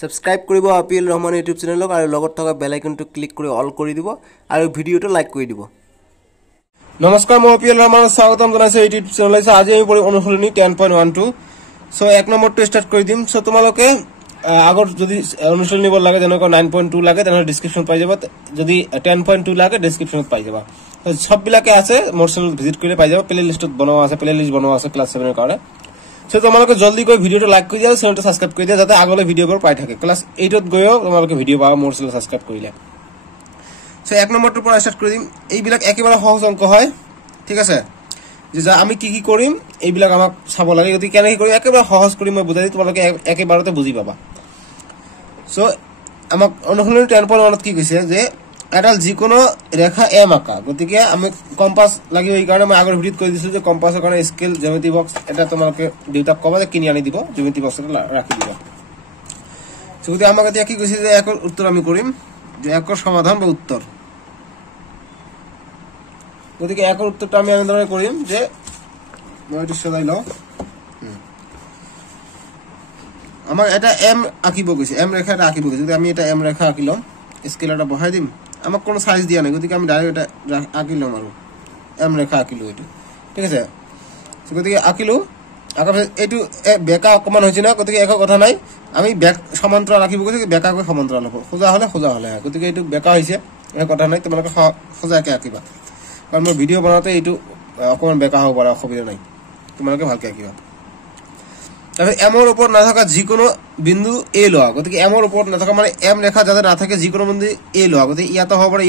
Subscribe কৰিব আপিল Rahman YouTube চেনেলক আৰু লগত থকা বেল আইকনটো ক্লিক কৰি অল কৰি দিব আৰু ভিডিওটো লাইক কৰি দিব। নমস্কাৰ, মই আপিল ৰহমানক স্বাগতম জনাইছো ইউটিউব চেনেললৈ। আজি আমি পঢ়িম অনুশীলনী 10.12। সো এক নম্বৰটো স্টাৰ্ট কৰি দিম। সো তোমালোকে আগৰ যদি অনুশীলনী নিব লাগে যেনেকৈ 9.2 লাগে তেনেহলে ডেসক্ৰিপশন পাই যাবা, যদি 10.2 লাগে ডেসক্ৰিপশনত পাই যাবা। তো সববিলাকে আছে, মোৰ চেনেল ভিজিট কৰিলে পাই যাবা। প্লেলিস্টত বনোৱা আছে, প্লেলিস্ট বনোৱা আছে ক্লাস 7 এৰ কাৰণে। সো তোমালোকে জলদি গৈ ভিডিওটো লাইক কৰি দিয়া, চেনেলটো সাবস্ক্ৰাইব কৰি দিয়া যাতে আগলৈ ভিডিওবোৰ পাই থাকে। ক্লাস 8ত গৈও তোমালোকে ভিডিও পাবা মোৰ চেনেল সাবস্ক্ৰাইব কৰিলে। সো এক নম্বৰটোৰ পৰা স্টাৰ্ট কৰি দিম। এইবিলাক একেবাৰে সহজ অংক হয়, ঠিক আছে। যে আমি কি কি কৰিম এইবিলাক আমাক চাব লাগে, গতি কেনে কি কৰিম একেবাৰে সহজ কৰি মই বুজাই দিম, তোমালোকে একেবাৰতে বুজি পাবা। সো আমাক অনুশীলনী 10.1 কি কৈছে যে এডাল যিকোনো ৰেখা এম আঁকা, গতিকে আমি কম্পাস লাগিব। এই কাৰণে মই আগৰ ভিডিওত কৈ দিছো যে কম্পাসৰ কাৰণে স্কেল জ্যামিতি বক্স এটা তোমালোকে দেউতাক কবা যে কিনি আনি দিব, জ্যামিতি বক্স এটা ৰাখি দিব। সো গতি আমাক এতিয়া কি কৈছে যে একৰ উত্তৰ আমি কৰিম, যে একৰ সমাধান বা উত্তৰ। গতিকে একৰ উত্তৰটা আমি এনেদৰে কৰিম যে মই এটো সদাই লও। আমাক এটা এম আঁকিব গৈছে, এম ৰেখা এটা আঁকিব গৈছে। যদি আমি এটা এম ৰেখা আঁকি লম, স্কেল এটা বহাই দিম, আমাক কোনো সাইজ দিয়া নাই, গতিকে আমি ডাইৰেক্ট এটা আঁকি লম আৰু এম ৰেখা আঁকিলো এইটো, ঠিক আছে। গতিকে আঁকিলো, আঁকাৰ পিছত এইটো বেকা অকমান হৈছে না, গতিকে একো কথা নাই, আমি বেক সমান্তৰাল আঁকিব গৈছে, বেকাকৈ সমান্তৰাল হ'ব, সোজা হলে গতিকে এইটো বেকা হৈছে, একো কথা নাই, তোমালোকে সোজাকে আঁকিবা। কাৰণ মই ভিডিও বনাওঁতে এইটো অকমান বেকা হ'ব পাৰে, অসুবিধা নাই, তোমালোকে ভালকে আঁকিবা। তাৰপিছত এমৰ ওপৰত নাথাকা যিকোনো বিন্দু এ লোৱা, গতিকে এমৰ ওপৰত নাথাকা মানে এম ৰেখা যাতে নাথাকে যিকোনো বিন্দু এ লোৱা, গতিকে ইয়াতো হ'ব পাৰে,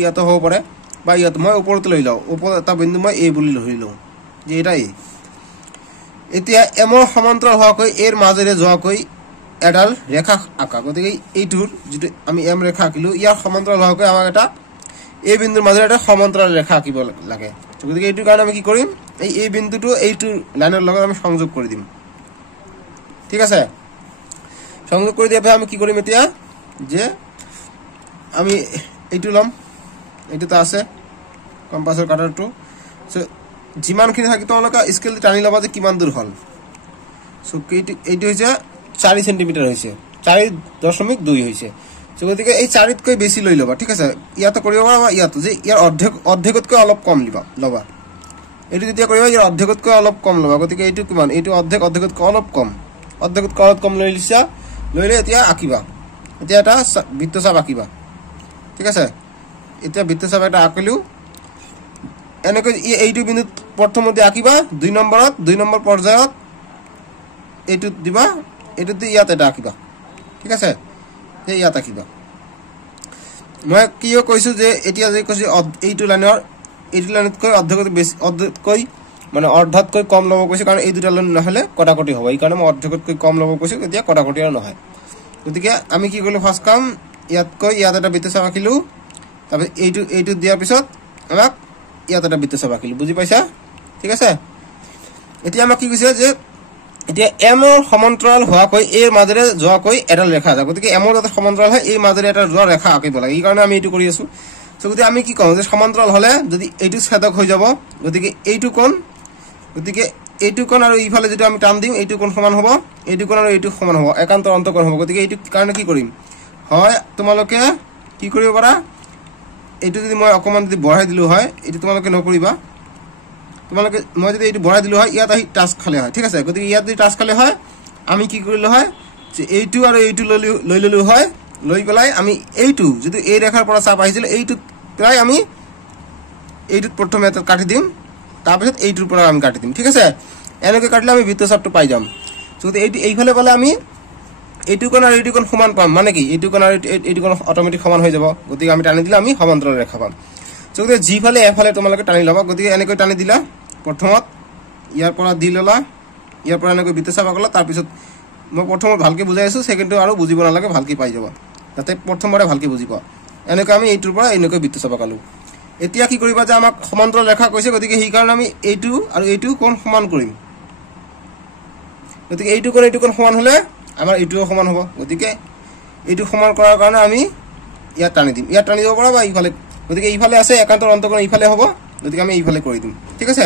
ইয়াতো হ'ব পাৰে, বা ইয়াত মই ওপৰতে লৈ লওঁ, ওপৰত এটা বিন্দু মই এ বুলি ধৰি লওঁ যে এটা এ। এতিয়া এমৰ সমান্তৰাল হোৱাকৈ এৰ মাজেৰে যোৱাকৈ এডাল ৰেখা আঁকা, গতিকে এইটোৰ যিটো আমি এম ৰেখা আঁকিলো ইয়াৰ সমান্তৰাল হোৱাকৈ আমাক এটা এই বিন্দুৰ মাজেৰে এটা সমান্তৰাল ৰেখা আঁকিব লাগে। গতিকে এইটোৰ কাৰণে আমি কি কৰিম, এই বিন্দুটো এইটো লাইনৰ লগত আমি সংযোগ কৰি দিম, ঠিক আছে। সংযোগ কৰি দিয়াৰ পিছত আমি কি কৰিম এতিয়া, যে আমি এইটো লম, এইটোতে আছে কম্পাসৰ কাটাৰটো। যিমানখিনি থাকে তোমালোকে স্কেল টানি ল'বা যে কিমান দূৰ হ'ল। সো এইটো হৈছে 4 সেন্টিমিটাৰ হৈছে, 4.2 হৈছে। গতিকে এই 4তকৈ বেছি লৈ ল'বা, ঠিক আছে। ইয়াতো কৰিব পাৰা, ইয়াতো যে ইয়াৰ অৰ্ধেকতকৈ অলপ কম ল'বা। এইটো যেতিয়া কৰিবা ইয়াৰ অৰ্ধেকতকৈ অলপ কম ল'বা, গতিকে এইটো কিমান, এইটো অৰ্ধেকতকৈ অলপ কম, লৈ লিছা, লৈ এতিয়া আঁকিবা। এতিয়া এটা বৃত্তচাপ আঁকিবা, ঠিক আছে। এতিয়া বৃত্তচাপ এটা আঁকিলো, এনেকৈ এইটো বিন্দুত প্ৰথমতে আঁকিবা, 2 নম্বৰ পৰ্যায়ত এইটোত দিবা, এইটোত ইয়াত এটা আঁকিবা, ঠিক আছে। ইয়াত আঁকিবা। মই কিয় কৈছো যে এতিয়া যে কৈছো এইটো লাইনতকৈ অৰ্ধেকতকৈ মানে অৰ্ধতকৈ কম ল'ব কৈছো, কাৰণ এই দুটা লাইন নহলে কটাকটি হ'ব, এই কাৰণে মই অৰ্ধেকতকৈ কম ল'ব কৈছো, এতিয়া কটাকটি আৰু নহয়। গতিকে আমি কি কৰিলো, ফাৰ্ষ্ট কাম ইয়াত এটা বৃত্তচাপ আঁকিলো, তাৰপিছত এইটো দিয়াৰ পিছত আমাক ইয়াত এটা বৃত্তচাপ আঁকিলো, বুজি পাইছা, ঠিক আছে। এতিয়া আমাক কি কৈছে যে এতিয়া এমৰ সমান্তৰাল হোৱাকৈ এৰ মাজেৰে যোৱাকৈ এডাল ৰেখা আছে, গতিকে এমৰ যাতে সমান্তৰাল হয় এই মাজেৰে এটা যোৱা ৰেখা আঁকিব লাগে, এই কাৰণে আমি এইটো কৰি আছো। গতিকে আমি কি কওঁ যে সমান্তৰাল হলে যদি এইটো ছেদক হৈ যাব, গতিকে এইটো কোণ আৰু ইফালে যদি আমি টান দিম এইটো কোণ সমান হ'ব, এইটো কোণ আৰু এইটো সমান হ'ব, একান্ত অন্তকোণ হ'ব। গতিকে এইটো কাৰণে কি কৰিম, হয় তোমালোকে কি কৰিব পাৰা, এইটো যদি মই অকমান যদি বঢ়াই দিলো হয়, এইটো তোমালোকে নকৰিবা, মই যদি এইটো বঢ়াই দিলো হয় ইয়াত আহি টাচ খালে হয়, ঠিক আছে। গতিকে ইয়াত যদি টাচ খালে হয় আমি কি কৰিলো হয়, যে এইটো আৰু এইটো লৈ ললো হয়, লৈ পেলাই আমি এইটো যদি এই ৰেখাৰ পৰা চাপ আহিছিল এইটো প্ৰায় আমি এইটোত প্ৰথমে এটা কাটি দিম, তাৰপিছত এইটোৰ পৰা আমি কাটি দিম, ঠিক আছে। এনেকৈ কাটিলে আমি বৃত্তচাপটো পাই যাম। যদি এইফালে পালে আমি এইটো কোণ আৰু এইটো কোণ সমান পাম, মানে কি এইটো কোণ আৰু এইটো কোণ অট'মেটিক সমান হৈ যাব, গতিকে আমি টানি দিলে আমি সমান্তৰাল ৰেখা পাম। গতিকে যিফালে এফালে তোমালোকে টানি ল'বা, গতিকে এনেকৈ টানি দিলা, প্ৰথমত ইয়াৰ পৰা দি ল'লা, ইয়াৰ পৰা এনেকৈ বৃত্তচাপ আঁকিলা, তাৰপিছত মই প্ৰথমত ভালকে বুজাই আছো, ছেকেণ্ডটো আৰু বুজিব নালাগে, ভালকে পাই যাবা, যাতে প্ৰথমবাৰে ভালকে বুজি পোৱা। এনেকৈ আমি এইটোৰ পৰা এনেকৈ বৃত্তচাপ আঁকালো। এতিয়া কি কৰিবা যে আমাক সমান্তৰাল ৰেখা কৈছে, গতিকে সেইকাৰণে আমি এইটো আৰু এইটো কোণ সমান কৰিম, গতিকে এইটো কোণ সমান হলে আমাৰ এইটোও সমান হ'ব, গতিকে এইটো সমান কৰাৰ কাৰণে আমি ইয়াত টানি দিম, ইয়াত টানি দিব পাৰা বা ইফালে, গতিকে এইফালে আছে একান্তৰ অন্তকোণ ইফালে হ'ব, গতিকে আমি এইফালে কৰি দিম, ঠিক আছে,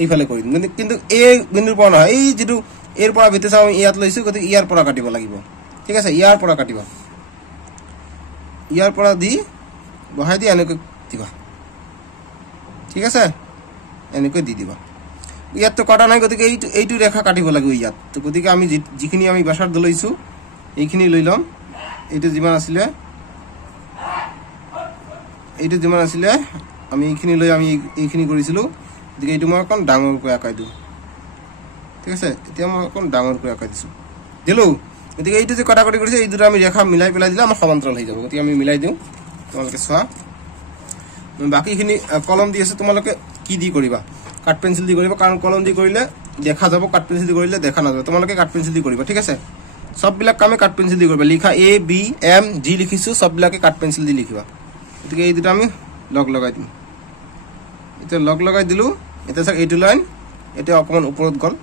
এইফালে কৰি দিম। কিন্তু এই বিন্দুৰ পৰা নহয়, এই যিটো এৰ পৰা বৃত্তচাপ আমি ইয়াত লৈছো, গতিকে ইয়াৰ পৰা কাটিব লাগিব, ঠিক আছে ইয়াৰ পৰা কাটিবা ইয়াৰ পৰা দি বহাই দি এনেকৈ দিবা ঠিক আছে এনেকৈ দি দিবা ইয়াত তো কটা নাই গতিকে এইটো ৰেখা কাটিব লাগিব ইয়াত তো গতিকে আমি যিখিনি আমি ব্যাসাৰ্ধ লৈছো এইখিনি লৈ লম এইটো যিমান আছিল আমি এইখিনি লৈ আমি এইখিনি কৰিছিলো গতিকে এইটো মই অকণ ডাঙৰকৈ আঁকাই দিওঁ ঠিক আছে এতিয়া মই অকণ ডাঙৰকৈ আঁকাই দিছো দিলো গতিকে এইটো যে কটাকটি কৰিছে এই দুটা আমি ৰেখা মিলাই পেলাই দিলে আমাৰ সমান্তৰাল হৈ যাব গতিকে আমি মিলাই দিওঁ তোমালোকে চোৱা বাকিখিনি কলম দি আছে তোমালোকে কি দি কৰিবা কাট পেন্সিল দি কৰিবা কাৰণ কলম দি কৰিলে দেখা যাব কাট পেন্সিল দি কৰিলে দেখা নাযাব তোমালোকে কাট পেন্সিল দি কৰিবা ঠিক আছে সববিলাক কামে কাট পেন্সিল দি কৰিবা লিখা এ বি এম জি লিখিছো সববিলাকে কাট পেন্সিল দি লিখিবা গতিকে এই দুটা আমি লগ লগাই দিম এতিয়া লগ লগাই দিলো এটা চাক এইটো লাইন এটা অকমান ওপৰত গল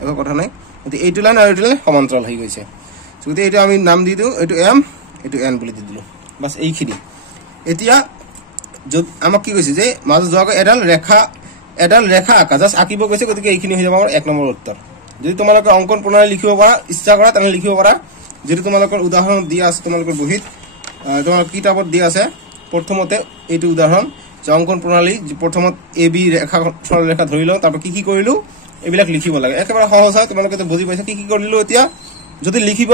একো কথা নাই গতিকে এইটো লাইন আৰু এইটো লাইন সমান্তৰাল হৈ গৈছে গতিকে এইটো আমি নাম দি দিওঁ এইটো এম এইটো এন বুলি দি দিলো বাস এইখিনি এতিয়া আমাক কি কৈছে যে মাজত যোৱাকৈ এডাল ৰেখা আঁকা জাস্ট আঁকিব কৈছে গতিকে এইখিনি হৈ যাব আমাৰ 1 নম্বৰ উত্তৰ যদি তোমালোকে অংকন প্ৰণালী লিখিব পাৰা ইচ্ছা কৰা তেনে লিখিব পাৰা যদি তোমালোকৰ উদাহৰণ দিয়া আছে তোমালোকৰ বহিত তোমালোকৰ কিতাপত দিয়া আছে প্ৰথমতে এইটো উদাহৰণ যে অংকন প্ৰণালী প্ৰথমত এ বি ৰেখা সৰলৰেখা ধৰি লওঁ তাৰপৰা কি কৰিলো এইবিলাক লিখিব লাগে একেবাৰে সহজ হয় তোমালোকে বুজি পাইছা কি কৰিলো এতিয়া যদি লিখিব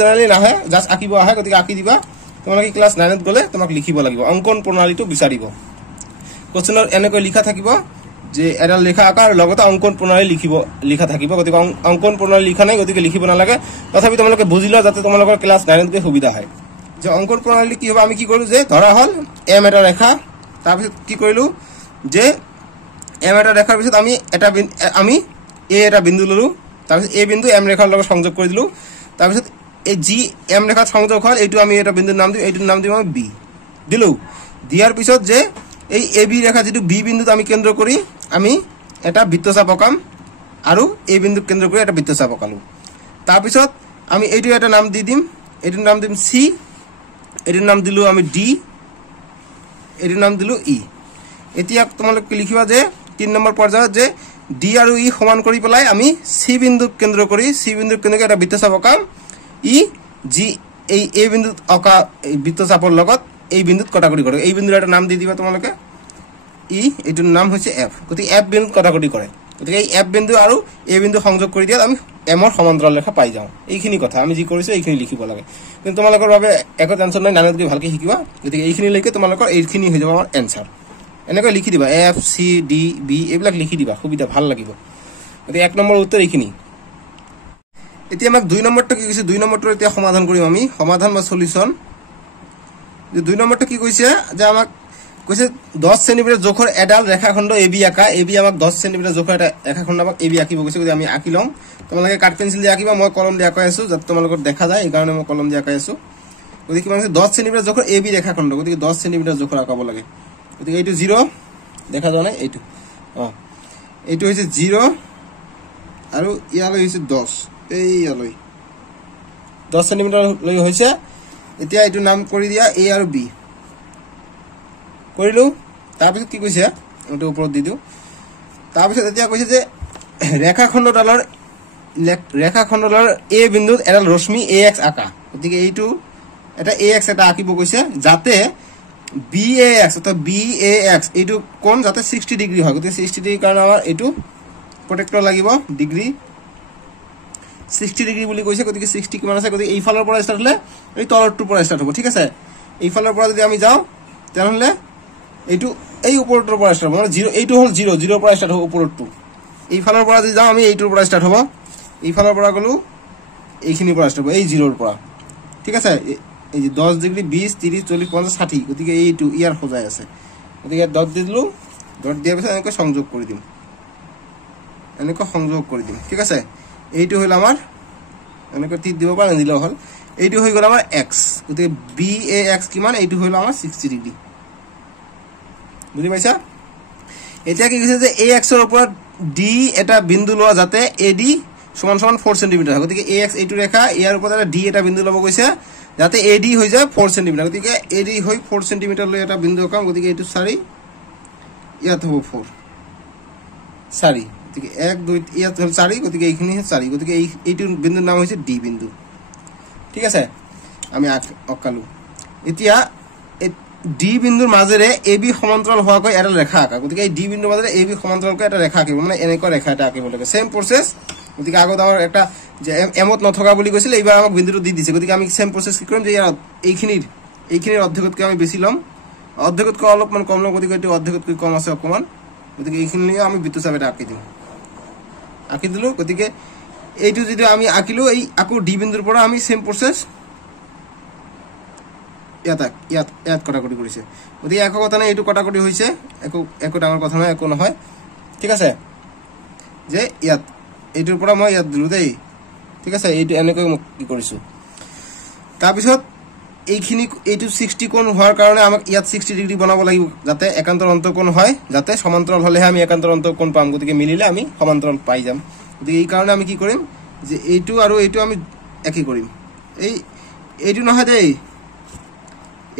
জেনেৰেলি নাহে জাস্ট আঁকিব আহে গতিকে আঁকি দিবা তোমালোকে ক্লাস 9 ত গলে তোমাক লিখিব লাগিব অংকন প্ৰণালীটো বিচাৰিব কোশ্চেনৰ এনেকৈ লিখা থাকিব যে এডাল ৰেখা আকাৰ লগতে অংকন প্ৰণালী লিখা থাকিব গতিকে অংকন প্ৰণালী লিখা নাই গতিকে লিখিব নালাগে তথাপি তোমালোকে বুজিলা যাতে তোমালোকৰ ক্লাস 9 ত সুবিধা হয় যে অংকন প্ৰণালী কি হ'ব আমি কি কৰো যে ধৰা হল এম এটা ৰেখা তাৰপিছত কি কৰিলো যে এম এটা ৰেখাৰ পিছত আমি এ এটা বিন্দু ললো তাৰপিছত এ বিন্দু এম ৰেখাৰ লগত সংযোগ কৰি দিলো তাৰপিছত এই জি এম ৰেখাত সংযোগ হল এইটো আমি এটা বিন্দুৰ নাম দিম এইটোৰ নাম দিম আমি বি দিলো দিয়াৰ পিছত যে এই এ বি ৰেখা যেটো বি বিন্দুত আমি কেন্দ্ৰ কৰি আমি এটা বৃত্তচাপ আঁকাম আৰু এই বিন্দুক কেন্দ্ৰ কৰি এটা বৃত্তচাপ আঁকালো তাৰপিছত আমি এইটো এটা নাম দি দিম এইটোৰ নাম দিম সি এইটোৰ নাম দিলো আমি ডি এইটোৰ নাম দিলো ই এতিয়া তোমালোকে লিখিবা যে 3 নম্বৰ পৰ্যায়ত যে ডি আৰু ই সমান কৰি পেলাই আমি সি বিন্দুক কেন্দ্ৰ কৰি এটা বৃত্তচাপ আঁকাম ই জি এই এ বিন্দুত আঁকা এই বৃত্তচাপৰ লগত এই বিন্দুত কটাকটি কৰে এই বিন্দুৰ এটা নাম দি দিবা তোমালোকে ই এইটোৰ নাম হৈছে এফ গতিকে এফ বিন্দুত কটাকটি কৰে গতিকে এই এফ বিন্দু আৰু এ বিন্দু সংযোগ কৰি দিয়াত আমি এমৰ সমান্তৰাল ৰেখা পাই যাওঁ এইখিনি কথা আমি যি কৰিছো এইখিনি লিখিব লাগে কিন্তু তোমালোকৰ বাবে একো টেনচন নাই নানতকৈ ভালকৈ শিকিবা গতিকে এইখিনি লৈকে তোমালোকৰ এইখিনি হৈ যাব আমাৰ এনসাৰ এনেকৈ লিখি দিবা এফ সি ডি বি এইবিলাক লিখি দিবা সুবিধা ভাল লাগিব গতিকে 1 নম্বৰ উত্তৰ এইখিনি এতিয়া আমাক 2 নম্বৰটো কি কৈছে 2 নম্বৰটো এতিয়া সমাধান কৰিম আমি সমাধান বা সলিউশন যে 2 নম্বৰটো কি কৈছে যে আমাক কৈছে 10 সেন্টিমিটাৰ জোখৰ এডাল ৰেখাখণ্ড এবি আঁকা এবি আমাক 10 সেন্টিমিটাৰ জোখৰ এটা ৰেখাখণ্ড আমাক এবি আঁকিব কৈছে গতিকে আমি আঁকি লম তোমালোকে কাট পেন্সিল দি আঁকিবা মই কলম দি আঁকাই আছো যাতে তোমালোকৰ দেখা যায় এই কাৰণে মই কলম দি আঁকাই আছো গতিকে কি মানে 10 সেন্টিমিটাৰ জোখৰ এবি ৰেখাখণ্ড গতিকে 10 সেন্টিমিটাৰ জোখৰ আঁকাব লাগে গতিকে এইটো 0 দেখা যোৱা নাই এইটো এইটো হৈছে 0 আৰু ইয়ালৈ হৈছে 10 এইয়ালৈ 10 সেন্টিমিটাৰ লৈ হৈছে এতিয়া এইটো নাম কৰি দিয়া এ আৰু বি কৰিলো তাৰপিছত কি কৈছে এইটো ওপৰত দি দিও তাৰপিছত এতিয়া কৈছে যে ৰেখাখণ্ডৰ এ বিন্দুত এডাল ৰশ্মি ax আঁকা গতিকে এইটো এটা ax এটা আঁকিব কৈছে যাতে bax অৰ্থাৎ bax এইটো কোণ যাতে 60 ডিগ্ৰী হয় গতিকে 60 ডিগ্ৰী কাৰণ আমাৰ এইটো প্ৰটেক্টৰ লাগিব ডিগ্ৰী 60 ডিগ্ৰী বুলি কৈছে গতিকে 60 কিমান আছে গতিকে এই ফালৰ পৰা ষ্টাৰ্ট হলে এই তলৰটোৰ পৰা ষ্টাৰ্ট হ'ব ঠিক আছে এই ফালৰ পৰা যদি আমি যাও তেনহলে এইটো এই ওপৰটোৰ পৰা ষ্টাৰ্ট হ'ব মানে 0 এইটো হল 0 0 পৰা ষ্টাৰ্ট হ'ব ওপৰটো এই ফালৰ পৰা যদি যাও আমি এইটোৰ পৰা ষ্টাৰ্ট হ'ব এই ফালৰ পৰা গলো এইখিনি পৰা ষ্টাৰ্ট হ'ব এই 0 ৰ পৰা ঠিক আছে এই যে 10 ডিগ্ৰী 20 30 40 50 60 গতিকে এইটো ইয়াৰ খজাই আছে গতিকে ডট দি দিলো ডট দিয়াৰ পিছত এনেকৈ সংযোগ কৰি দিম ঠিক আছে এইটো হল আমাৰ এনেকৈ টিপ দিব পাৰা নিদিলে হল এইটো হৈ গল আমাৰ x গতিকে bax কিমান এইটো হল আমাৰ 60 ডিগ্ৰী বুজি পাইছা এতিয়া কি কৈছে যে ax ৰ ওপৰত d এটা বিন্দু লোৱা যাতে ad সমান 4 সেন্টিমিটাৰ গতিকে ax এইটো ৰেখা ইয়াৰ ওপৰত এটা d এটা বিন্দু লব কৈছে যাতে ad হৈ যায় 4 সেন্টিমিটাৰ গতিকে ad হৈ 4 সেন্টিমিটাৰ লৈ এটা বিন্দু আঁকাম গতিকে এইটো 4 ইয়াত হ'ব 4 গতিকে 1 2 ইয়াত হল 4 গতিকে এইখিনি 4 গতিকে এইটো বিন্দুৰ নাম হৈছে d বিন্দু ঠিক আছে আমি অকালো এতিয়া ডি বিন্দুৰ মাজেৰে AB সমান্তৰাল হোৱাকৈ এটা ৰেখা আঁকা গতিকে এই ডি বিন্দুৰ মাজেৰে AB সমান্তৰালকৈ এটা ৰেখা আঁকিব মানে এনেকুৱা ৰেখা এটা আঁকিব লাগে সেম প্ৰসেস গতিকে আগত আমাৰ একটা যে এমত নথকা বুলি কৈছিল এইবাৰ আমাক বিন্দুটো দি দিছে গতিকে আমি সেম প্ৰসেস কি কৰিম যে ইয়াৰ এইখিনিৰ অৰ্ধেকতকৈ আমি বেছি লম অৰ্ধেকতকৈ অলপমান কম লম গতিকে এটো অৰ্ধেকতকৈ কম আছে অকমান গতিকে এইখিনি নিয়ে আমি বৃত্তচাপ এটা আঁকি দিলো গতিকে এইটো যদি আমি আঁকিলো এই আকো ডি বিন্দুৰ পৰা আমি সেম প্ৰসেস ইয়াত কটাকটি কৰিছে গতিকে একো কথা নাই এইটো কটাকটি হৈছে একো ডাঙৰ কথা নাই একো নহয় ঠিক আছে যে ইয়াত এইটোৰ পৰা মই ইয়াত দিলো দেই ঠিক আছে এইটো এনেকৈ কি কৰিছো তাৰ পিছত এইখিনি এইটো 60 কোণ হোৱাৰ কাৰণে আমাক ইয়াত 60 ডিগ্ৰী বনাব লাগিব যাতে একান্তৰ অন্তঃকোণ হয় যাতে সমান্তৰাল হলে আমি একান্তৰ অন্তঃকোণ পাম গতিকে মিলিলে আমি সমান্তৰাল পাই যাম গতিকে এই কাৰণে আমি কি কৰিম যে এইটো আৰু এইটো আমি একই কৰিম এইটো নহয় দেই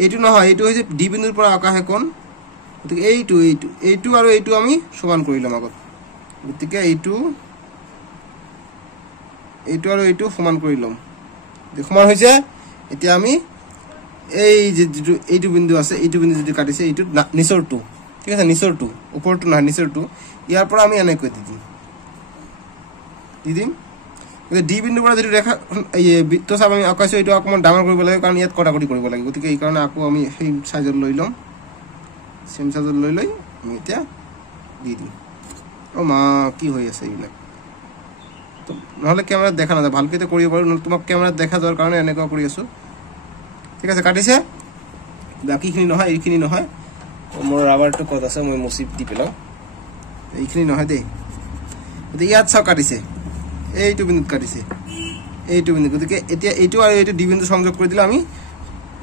এইটো নহয় এইটো হৈছে ডি বিন্দুৰ পৰা আকাশে কোণ গতিকে এইটো আৰু এইটো আমি সমান কৰি লম আগত গতিকে এইটো আৰু এইটো সমান কৰি লম সমান হৈছে এতিয়া আমি এই যে এইটো বিন্দু আছে এইটো বিন্দু যদি কাটিছে এইটো নিচৰটো ঠিক আছে নিচৰটো ওপৰটো না নিচৰটো ইয়াৰ পৰা আমি এনেকৈ দি দিম ডি বিন্দুৰ পৰা যদি ৰেখা এই বৃত্তচাপ আমি আঁকাইছো এইটো অকমান ডাঙৰ কৰিব লাগে কাৰণ ইয়াত কটাকটি কৰিব লাগে গতিকে এই কাৰণে আকৌ আমি সেই সাইজত লৈ লম সেম সাইজত লৈ আমি এতিয়া দি দিম ও মা কি হৈ আছে এইবিলাক তো নহলে ক্যামেৰা দেখা না ভালকৈ তো কৰিব পাৰো তোমাক ক্যামেৰা দেখা যোৱাৰ কাৰণে এনেকুৱা কৰি আছো ঠিক আছে কাটিছে বাকিখিনি নহয় এইখিনি নহয় মোৰ ৰাবাৰটো কত আছে মই মুছিব দি পেলাও এইখিনি নহয় দেই গতিকে ইয়াত চাও কাটিছে এইটো বিন্দুত কাটিছে এইটো বিন্দু গতিকে এতিয়া এইটো আৰু এইটো ডি বিন্দু সংযোগ কৰি দিলে আমি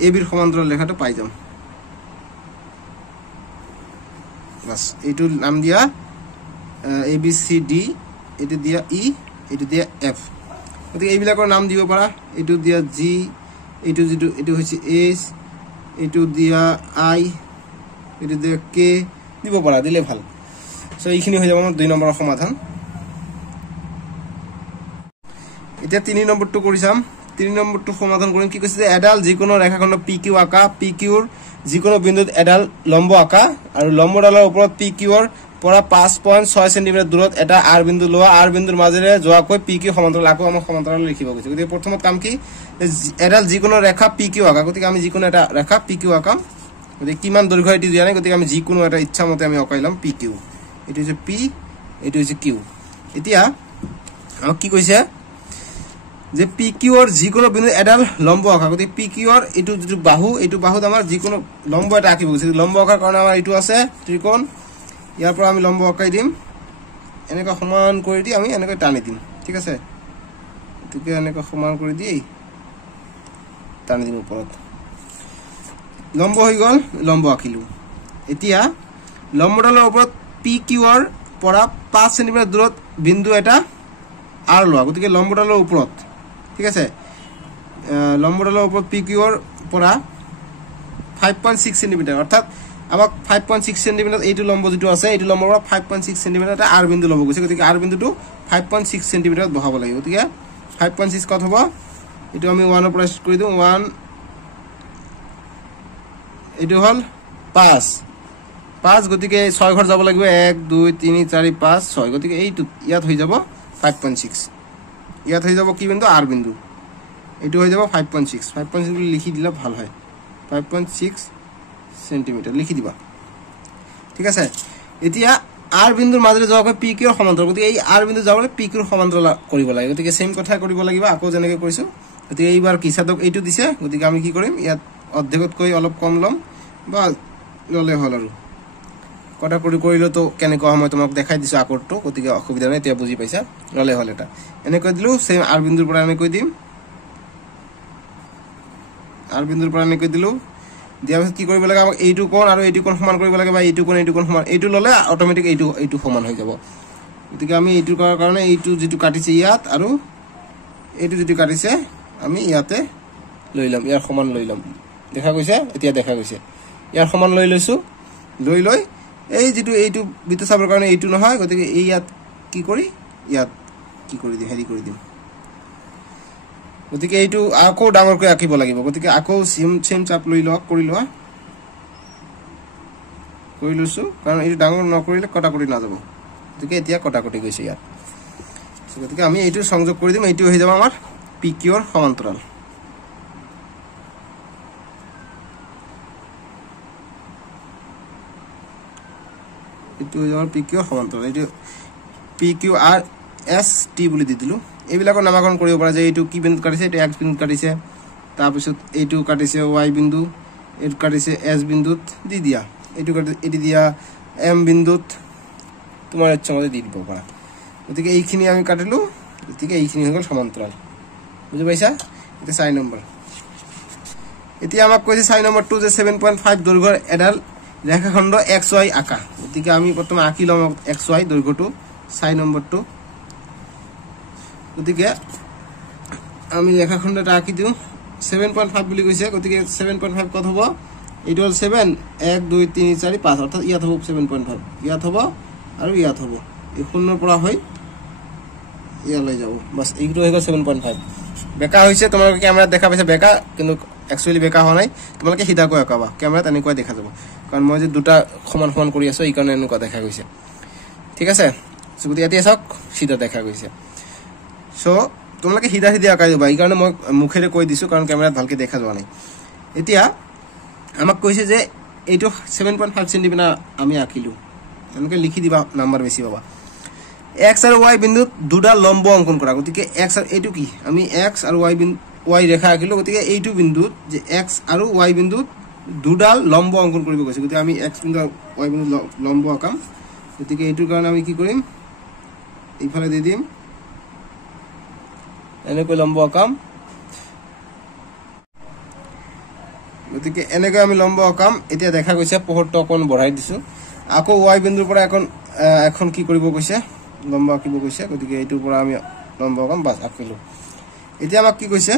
AB ৰ সমান্তৰাল ৰেখাটো পাই যাম বাস এইটো নাম দিয়া ABCD এইটো দিয়া E এইটো দিয়া F গতিকে এইবিলাকৰ নাম দিব পাৰা এইটো দিয়া G এইটো যেটো এইটো হৈছে S এইটো দিয়া I এইটো দিয়া K দিব পাৰা দিলে ভাল সো এইখিনি হৈ যাব আমাৰ 2 নম্বৰৰ সমাধান এতিয়া 3 নম্বৰটো কৰি চাম 3 নম্বৰটো সমাধান কৰিম কি কৈছে যে এডাল যিকোনো ৰেখাখণ্ড PQ আঁকা PQ ৰ যিকোনো বিন্দুত এডাল লম্ব আঁকা আৰু লম্বডালৰ ওপৰত PQ ৰ পৰা 5.6 সেমি দূৰত এটা R বিন্দু লোৱা R বিন্দুৰ মাজেৰে যোৱাকৈ PQ সমান্তৰাল আকৌ আমাৰ সমান্তৰাল লিখিব গৈছে গতিকে প্ৰথমত কাম কি এডাল যিকোনো ৰেখা PQ আঁকা গতিকে আমি যিকোনো এটা ৰেখা PQ আঁকাম গতিকে কিমান দৈৰ্ঘ্য এটি দিয়া নাই গতিকে আমি যিকোনো এটা ইচ্ছামতে আমি আঁকাইলাম PQ এটো হৈছে P এটো হৈছে Q এতিয়া আমাক কি কৈছে যে PQ ৰ যিকোনো বিন্দু এডাল লম্ব আঁকা গতিকে PQ ৰ এটো যেটো বাহুত আমাৰ যিকোনো লম্ব এটা আঁকিব গৈছে লম্ব আঁকাৰ কাৰণে আমাৰ এটো আছে ত্ৰিকোণ ইয়াৰ পৰা আমি লম্ব আঁকাই দিম এনেকা সমান কৰি দি আমি এনেকৈ টানি দিম ঠিক আছে এটোকে এনেকা সমান কৰি দি টানি দিম ওপৰত লম্ব হৈ গল লম্ব আঁকিলো এতিয়া লম্বডালৰ ওপৰত PQ ৰ পৰা 5 সেমি দূৰত বিন্দু এটা R লোৱা গতিকে লম্বডালৰ ওপৰত ঠিক আছে লম্বডালৰ ওপৰত PQ ৰ পৰা 5.6 সেমি অৰ্থাৎ আমাক 5.6 সেমি এইটো লম্ব যেটো আছে এইটো লম্বৰ পৰা 5.6 সেমি এটা R বিন্দু লব গৈছে গতিকে R বিন্দুটো 5.6 সেমি বহাব লাগিব গতিকে 5.6 কত হ'ব এটো আমি 1 ৰ পৰা স্টাৰ্ট কৰি দিও 1 এটো হল 5 গতিকে 6 ঘৰ যাব লাগিব 1 2 3 4 5 6 গতিকে এইটো ইয়াত হৈ যাব 5.6 ইয়াত হৈ যাব কি বিন্দু R বিন্দু এটো হৈ যাব 5.6 বুলি লিখি দিলে ভাল হয় 5.6 সেন্টিমিটার লিখি দিবা ঠিক আছে এতিয়া R বিন্দুৰ মাজেৰে যোৱাকৈ PQ ৰ সমান্তৰাল গতিকে এই R বিন্দু যাবলৈ PQ ৰ সমান্তৰাল কৰিব লাগে গতিকে সেম কথা কৰিব লাগিব আকৌ যেনেকৈ কৰিছো গতিকে এইবাৰ কিসাদক এইটো দিছে গতিকে আমি কি কৰিম ইয়াত অৰ্ধেকতকৈ অলপ কম লম বা ললে হল আৰু কটা কৰিলো তো কেনেকৈ মই তোমাক দেখাই দিছো আকৰটো গতিকে অসুবিধা নাই এতিয়া বুজি পাইছা ললে হল এটা এনেকৈ দিলো সেম R বিন্দুৰ পৰা এনেকৈ দিম R বিন্দুৰ পৰা এনেকৈ দিলো দিয়া কি কৰিব লাগে আমাক এইটো কোণ আৰু এইটো কোণ সমান কৰিব লাগে বা এইটো কোণ সমান এইটো ললে অটোমেটিক এইটো সমান হৈ যাব গতিকে আমি এইটো কৰাৰ কাৰণে এইটো যেটো কাটিছে ইয়াত আৰু এইটো যেটো কাটিছে আমি ইয়াতে লৈ লম ইয়াৰ সমান লৈ লম দেখা গৈছে এতিয়া দেখা গৈছে ইয়াৰ সমান লৈ লৈছো লৈ এই যেটো এইটো বৃত্তচাপৰ কাৰণে এইটো নহয় গতিকে এই ইয়াত কি কৰি দি হেৰি কৰি দিম গতিকে এইটো আকৌ ডাঙৰকৈ আঁকিব লাগিব গতিকে আকৌ সেম চাপ লৈ লোৱা কৰি লৈছো কাৰণ এইটো ডাঙৰ নকৰিলে কটাকটি নাযাব গতিকে এতিয়া কটাকটি গৈছে ইয়াত গতিকে আমি এইটো সংযোগ কৰি দিম এইটো হৈ যাব আমাৰ PQ ৰ সমান্তৰাল এইটো হৈ যাব PQ ৰ সমান্তৰাল এইটো PQRST বুলি দি দিলো এইবিলাকৰ নামকৰণ কৰিব পৰা যে এইটো কি বিন্দু কাটিছে এইটো X বিন্দু কাটিছে তাৰপিছত এইটো কাটিছে Y বিন্দু এইটো কাটিছে S বিন্দুত দি দিয়া এইটো এটি দিয়া M বিন্দুত তোমাৰ ইচ্ছা মতে দি দিব পাৰা গতিকে এইখিনি আমি কাটিলো গতিকে এইখিনি হৈ গ'ল সমান্তৰাল বুজি পাইছা এটা 4 নম্বৰ এতিয়া আমাক কৈছে 4 নম্বৰটো যে 7.5 দৈৰ্ঘ্যৰ এডাল ৰেখাখণ্ড XY আঁকা গতিকে আমি প্ৰথমে আঁকি লম XY দৈৰ্ঘ্যটো 4 নম্বৰটো গতিকে আমি ৰেখাখণ্ডটা আঁকি দিও 7.5 বুলি কৈছে গতিকে 7.5 কত হ'ব এইটো হল 7 1 2 3 4 5 অৰ্থাৎ ইয়াত হ'ব 7.5 ইয়াত হ'ব আৰু ইয়াত হ'ব এই শূন্যৰ পৰা হৈ ইয়ালৈ যাব বাস এইটো হৈ গ'ল 7.5 বেকা হৈছে তোমালোকে ক্যামেৰাত দেখা পাইছা বেকা কিন্তু একচুয়ালি বেকা হোৱা নাই তোমালোকে সিধাকৈ আঁকাবা ক্যামেৰাত এনেকুৱা দেখা যাব কাৰণ মই যে দুটা সমান সমান কৰি আছো এই কাৰণে এনেকুৱা দেখা গৈছে ঠিক আছে সো গতি এতিয়া চাওক সিধা দেখা গৈছে সো তোমালোকে সিধা সিধা আঁকাই দিবা এই কাৰণে মই মুখেৰে কৈ দিছো কাৰণ ক্যামেৰাত ভালকে দেখা যোৱা নাই এতিয়া আমাক কৈছে যে এইটো 7.5 সেমি আমি আঁকিলো এনেকৈ লিখি দিবা নাম্বার বেশি পাবা x আৰু y বিন্দুত দুটা লম্ব অঙ্কন কৰা গতিকে x আৰু এইটো কি আমি x আৰু y বিন্দু y ৰেখা আঁকিলো গতিকে এইটো বিন্দুত যে x আৰু y বিন্দুত দুডাল লম্ব অঙ্কন কৰিব গৈছে গতিকে আমি x বিন্দু আৰু y বিন্দু লম্ব আঁকাম গতিকে এইটোৰ কাৰণে আমি কি কৰিম এইফালে দি দিম এনেকৈ লম্ব আঁকাম গতিকে এনেকৈ আমি লম্ব আঁকাম এতিয়া দেখা গৈছে পোহৰটো অকণ বঢ়াই দিছো আকৌ y বিন্দুৰ পৰা এখন কি কৰিব কৈছে লম্ব আঁকিব কৈছে গতিকে এইটোৰ পৰা আমি লম্ব আঁকাম বাস আঁকিলো এতিয়া আমাক কি কৈছে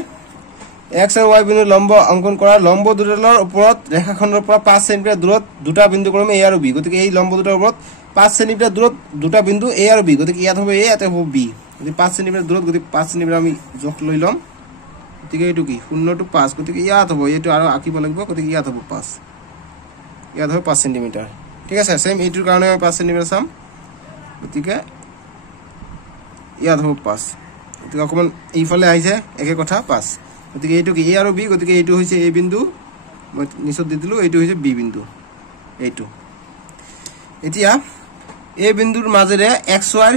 x আৰু y বিন্দু লম্ব অঙ্কন কৰা লম্ব দুডালৰ ওপৰত ৰেখাখণ্ডৰ পৰা 5 সেমি দূৰত দুটা বিন্দু ক্ৰমে a আৰু b গতিকে এই লম্ব দুটাৰ ওপৰত 5 সেমি দূৰত দুটা বিন্দু a আৰু b গতিকে ইয়াত হ'ব a ইয়াতে হ'ব b গতিকে 5 সেমি দূৰত গতিকে 5 সেমি আমি জোখ লৈ লম গতিকে এইটো কি 0 to 5 গতিকে ইয়াত হ'ব এইটো আৰু আঁকিব লাগিব গতিকে ইয়াত হ'ব 5 ইয়াত হ'ব 5 সেমি ঠিক আছে সেম এইটোৰ কাৰণে আমি 5 সেমি চাম গতিকে ইয়াত হ'ব 5 গতিকে অকমান এইফালে আহিছে একে কথা 5 গতিকে এইটো কি a আৰু b গতিকে এইটো হৈছে a বিন্দু মই নিচত দি দিলো এইটো হৈছে b বিন্দু এইটো এতিয়া a বিন্দুৰ মাজেৰে xy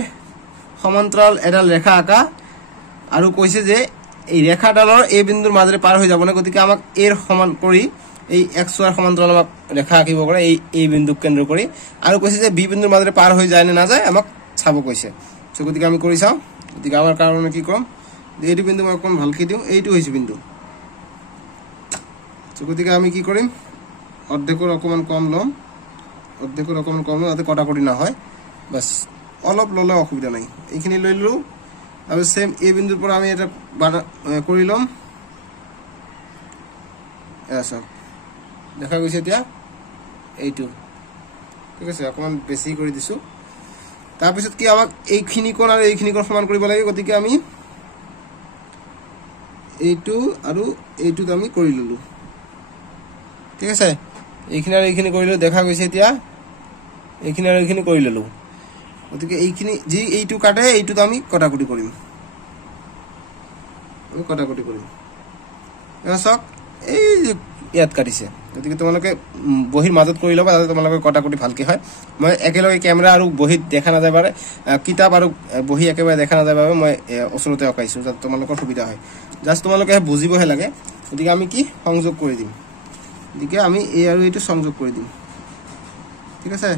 সমান্তৰাল এডাল ৰেখা আঁকা আৰু কৈছে যে এই ৰেখাডালৰ a বিন্দুৰ মাজেৰে পাৰ হৈ যাব না গতিকে আমাক a ৰ সমান কৰি এই xy সমান্তৰাল আমাক ৰেখা আঁকিব কৰে এই a বিন্দুক কেন্দ্ৰ কৰি আৰু কৈছে যে b বিন্দুৰ মাজেৰে পাৰ হৈ যায় নে না যায় আমাক চাব কৈছে সো গতিকে আমি কৰি চাও গতিকে আমাৰ কাৰণে কি কৰম এইটো বিন্দু মই অকণ ভালকৈ দিও এইটো হৈছে বিন্দু সো গতিকে আমি কি কৰিম অৰ্ধেকৰ অকমান কম লম যাতে কটাকটি না হয় বাস অলপ ললে অসুবিধা নাই এইখিনি লৈ ললো আৰু সেম a বিন্দুৰ পৰা আমি এটা কৰি লম এসা দেখা গৈছে এতিয়া এইটো ঠিক আছে অকমান বেছি কৰি দিছো তাৰ পিছত কি আমাক এইখিনি কোণ আৰু এইখিনি কোণ সমান কৰিব লাগে গতিকে আমি এইটো আৰু এইটো আমি কৰি ললো ঠিক আছে এইখিনি আৰু এইখিনি কৰিলো দেখা গৈছে এতিয়া এইখিনি আৰু এইখিনি কৰি ললো গতিকে এইখিনি যি এইটো কাটে এইটো আমি কটাকটি কৰিম এসক এই ইয়াত কাটিছে গতিকে তোমালোকে বহিৰ মাজত কৰি লবা যাতে তোমালোকে কটাকটি ভালকে হয় মই একেলগে ক্যামেৰা আৰু বহিত দেখা না যায় পাৰে কিতাপ আৰু বহি একেবাৰে দেখা না যায় বাবে মই ওচৰতে অকাইছো যাতে তোমালোকৰ সুবিধা হয় জাস্ট তোমালোকে বুজিবহে লাগে গতিকে আমি কি সংযোগ কৰি দিম গতিকে আমি এই আৰু এইটো সংযোগ কৰি দিম ঠিক আছে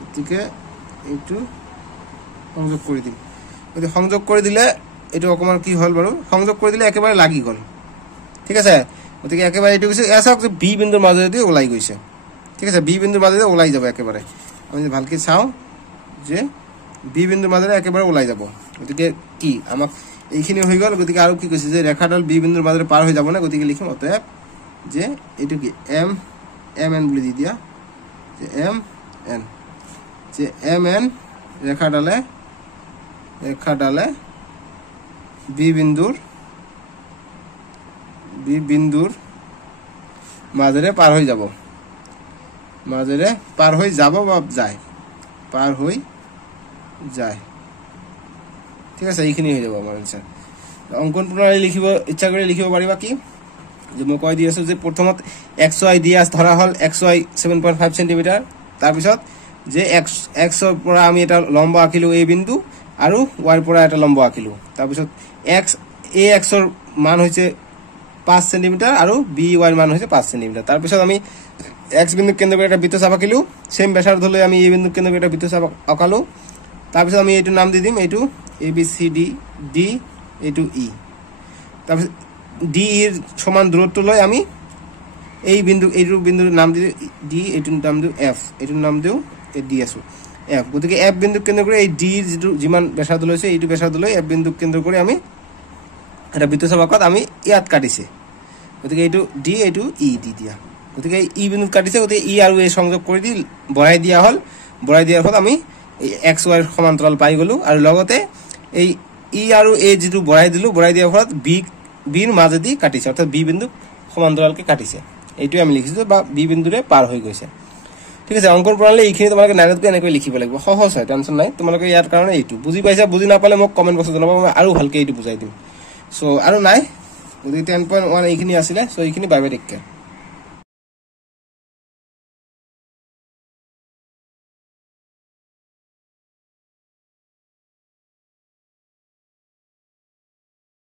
গতিকে এইটো সংযোগ কৰি দিম গতিকে সংযোগ কৰি দিলে এইটো অকমান কি হল বাৰু সংযোগ কৰি দিলে একেবাৰে লাগি গল ঠিক আছে গতিকে একেবাৰে এইটো কৈছে এসক যে বি বিন্দুৰ মাজেদি ওলাই গৈছে ঠিক আছে বি বিন্দুৰ মাজেদি ওলাই যাব একেবাৰে আমি ভালকৈ চাও যে বি বিন্দুৰ মাজেদি একেবাৰে ওলাই যাব গতিকে কি আমাক এইখিনি হৈ গল গতিকে আৰু কি কৈছে যে ৰেখাডাল বি বিন্দুৰ মাজেদি পাৰ হৈ যাব না গতিকে লিখিম অতএব যে এইটো কি এম এন বুলি দি দিয়া যে এম এন ৰেখাডালে বি বিন্দুৰ বি বিন্দুৰ মাজেৰে পাৰ হৈ যাব বা যায় পাৰ হৈ যায় ঠিক আছে এইখিনি হৈ যাব আমাৰ আনসাৰ অঙ্কন প্ৰণালী লিখিব ইচ্ছা কৰি লিখিব পাৰিবা কি যে মই কৈ দি আছো যে প্ৰথমত xy দিয়া ধৰা হল xy 7.5 cm তাৰ পিছত যে x ৰ পৰা আমি এটা লম্ব আঁকিলো এই বিন্দু আৰু y ৰ পৰা এটা লম্ব আঁকিলো তাৰ পিছত x ৰ মান হৈছে 5 cm আৰু by ৰ মান হৈছে 5 cm তাৰ পিছত আমি x বিন্দু কেন্দ্ৰ কৰি এটা বৃত্তচাপ আঁকিলো সেম ব্যাসাৰ্ধ লৈ আমি এই বিন্দু কেন্দ্ৰ কৰি এটা বৃত্তচাপ আঁকালো তাৰ পিছত আমি এইটো নাম দি দিম এইটো abcd d এইটো e তাৰ পিছত d এৰ সমান দূৰত্ব লৈ আমি এই বিন্দুৰ নাম দি d এইটোৰ নাম দিও f এইটোৰ নাম দিও d আছো f গতিকে f বিন্দু কেন্দ্ৰ কৰি এই d যেটো যিমান ব্যাসাৰ্ধ লৈছে এইটো ব্যাসাৰ্ধ লৈ f বিন্দু কেন্দ্ৰ কৰি আমি এটা বৃত্তচাপ আঁকাত আমি ইয়াত কাটিছে গতিকে এইটো d এইটো e দি দিয়া গতিকে e বিন্দু কাটিছে গতিকে e আৰু a সংযোগ কৰি দি বঢ়াই দিয়া হল বঢ়াই দিয়াৰ ফলত আমি x y ৰ সমান্তৰাল পাই গলো আৰু লগতে এই e আৰু a যেটো বঢ়াই দিলো বঢ়াই দিয়াৰ ফলত b ৰ মাজেদি কাটিছে অৰ্থাৎ b বিন্দু সমান্তৰালকে কাটিছে এইটো আমি লিখিছো বা b বিন্দুৰে পাৰ হৈ গৈছে ঠিক আছে অঙ্কন প্ৰণালী এইখিনি তোমালোকে নাইনতকৈ এনেকৈ লিখিব লাগিব সহজ হয় টেনচন নাই তোমালোকে ইয়াৰ কাৰণে এইটো বুজি পাইছা বুজি নাপালে মোক কমেন্ট বক্সত জনাবা মই আৰু ভালকৈ এইটো বুজাই দিম সো আৰু নাই গতিকে 10.1 এইখিনি আছিল সো এইখিনি বাই বাই টেক কেয়াৰ